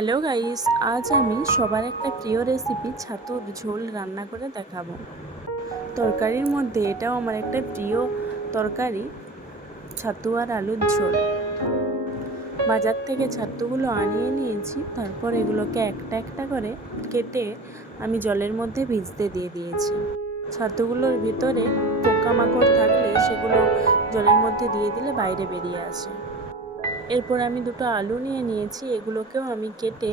Hello guys, আজ আমি সবার একটা প্রিয় রেসিপি ছাতুর ঝোল রান্না করে দেখাবো। তরকারির মধ্যে এটাও আমার একটা প্রিয় তরকারি, ছাতু আর আলুর ঝোল। বাজার থেকে ছাতুগুলো আনিয়ে নিয়েছি, তারপর এগুলোকে একটা একটা করে কেটে আমি জলের মধ্যে ভিজতে দিয়ে দিয়েছি। ছাতুগুলোর ভিতরে পোকামাকড় থাকলে সেগুলো জলের মধ্যে দিয়ে দিলে বাইরে বেরিয়ে আসে। এরপর আমি দুটো আলু নিয়ে নিয়েছি, এগুলোকেও আমি কেটে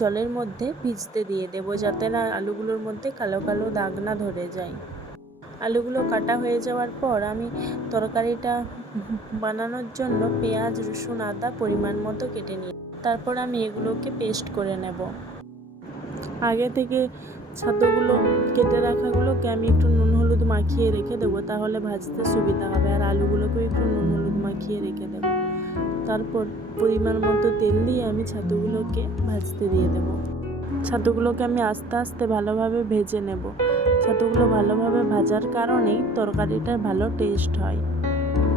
জলের মধ্যে ভিজতে দিয়ে দেব, যাতে না আলুগুলোর মধ্যে কালো কালো দাগ না ধরে যায়। আলুগুলো কাটা হয়ে যাওয়ার পর আমি তরকারিটা বানানোর জন্য পেঁয়াজ, রসুন, আদা পরিমাণ মতো কেটে নিই। তারপর আমি এগুলোকে পেস্ট করে নেব। আগে থেকে ছাতুগুলো কেটে রাখাগুলোকে আমি একটু নুন হলুদ মাখিয়ে রেখে দেবো, তাহলে ভাজতে সুবিধা হবে। আর আলুগুলোকেও একটু নুন হলুদ মাখিয়ে রেখে দেবো। তারপর পরিমাণ মতো তেল দিয়ে আমি ছাতুগুলোকে ভাজতে দিয়ে দেব। ছাতুগুলোকে আমি আস্তে আস্তে ভালোভাবে ভেজে নেব। ছাতুগুলো ভালোভাবে ভাজার কারণেই তরকারিটার ভালো টেস্ট হয়।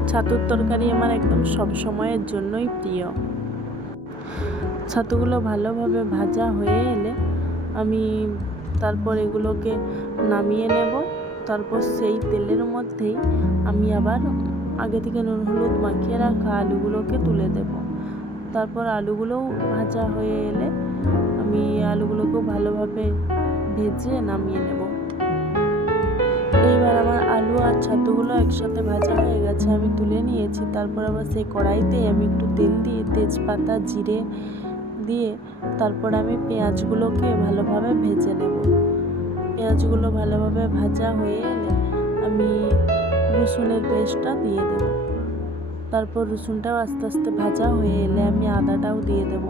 ছাতুর তরকারি আমার একদম সব সময়ের জন্যই প্রিয়। ছাতুগুলো ভালোভাবে ভাজা হয়ে এলে আমি তারপর এগুলোকে নামিয়ে নেব। তারপর সেই তেলের মধ্যেই আমি আবার আগে থেকে নুন হলুদ মাখিয়ে রাখা আলুগুলোকে তুলে দেব। তারপর আলুগুলোও ভাজা হয়ে এলে আমি আলুগুলোকেও ভালোভাবে ভেজে নামিয়ে নেব। এইবার আমার আলু আর ছাতুগুলো একসাথে ভাজা হয়ে গেছে, আমি তুলে নিয়েছি। তারপর আবার সেই কড়াইতে আমি একটু তেল দিয়ে তেজপাতা, জিরে দিয়ে তারপর আমি পেঁয়াজগুলোকে ভালোভাবে ভেজে নেব। পেঁয়াজগুলো ভালোভাবে ভাজা হয়ে এলে আমি রসুনের পেস্টটা দিয়ে দেব। তারপর রসুনটাও আস্তে আস্তে ভাজা হয়ে এলে আমি আদাটাও দিয়ে দেব।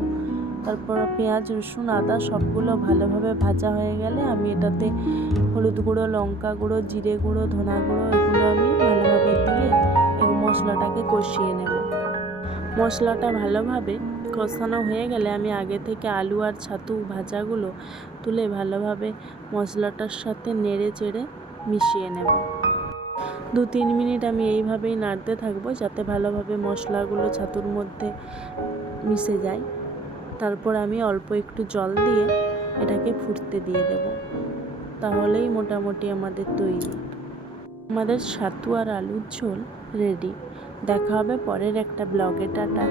তারপর পেঁয়াজ, রসুন, আদা সবগুলো ভালোভাবে ভাজা হয়ে গেলে আমি এটাতে হলুদ গুঁড়ো, লঙ্কা গুঁড়ো, জিরে গুঁড়ো, ধনা গুঁড়ো এগুলো আমি ভালোভাবে দিয়ে এই মশলাটাকে কষিয়ে নেব। মশলাটা ভালোভাবে কষানো হয়ে গেলে আমি আগে থেকে আলু আর ছাতু ভাজাগুলো তুলে ভালোভাবে মশলাটার সাথে নেড়ে চেড়ে মিশিয়ে নেব। 2-3 মিনিট আমি এইভাবেই নাড়তে থাকবো, যাতে ভালোভাবে মশলাগুলো ছাতুর মধ্যে মিশে যায়। তারপর আমি অল্প একটু জল দিয়ে এটাকে ফুটতে দিয়ে দেব। তাহলেই মোটামুটি আমাদের তৈরি। আমাদের ছাতু আর আলুর ঝোল রেডি। দেখা হবে পরের একটা ব্লগে। টাটা।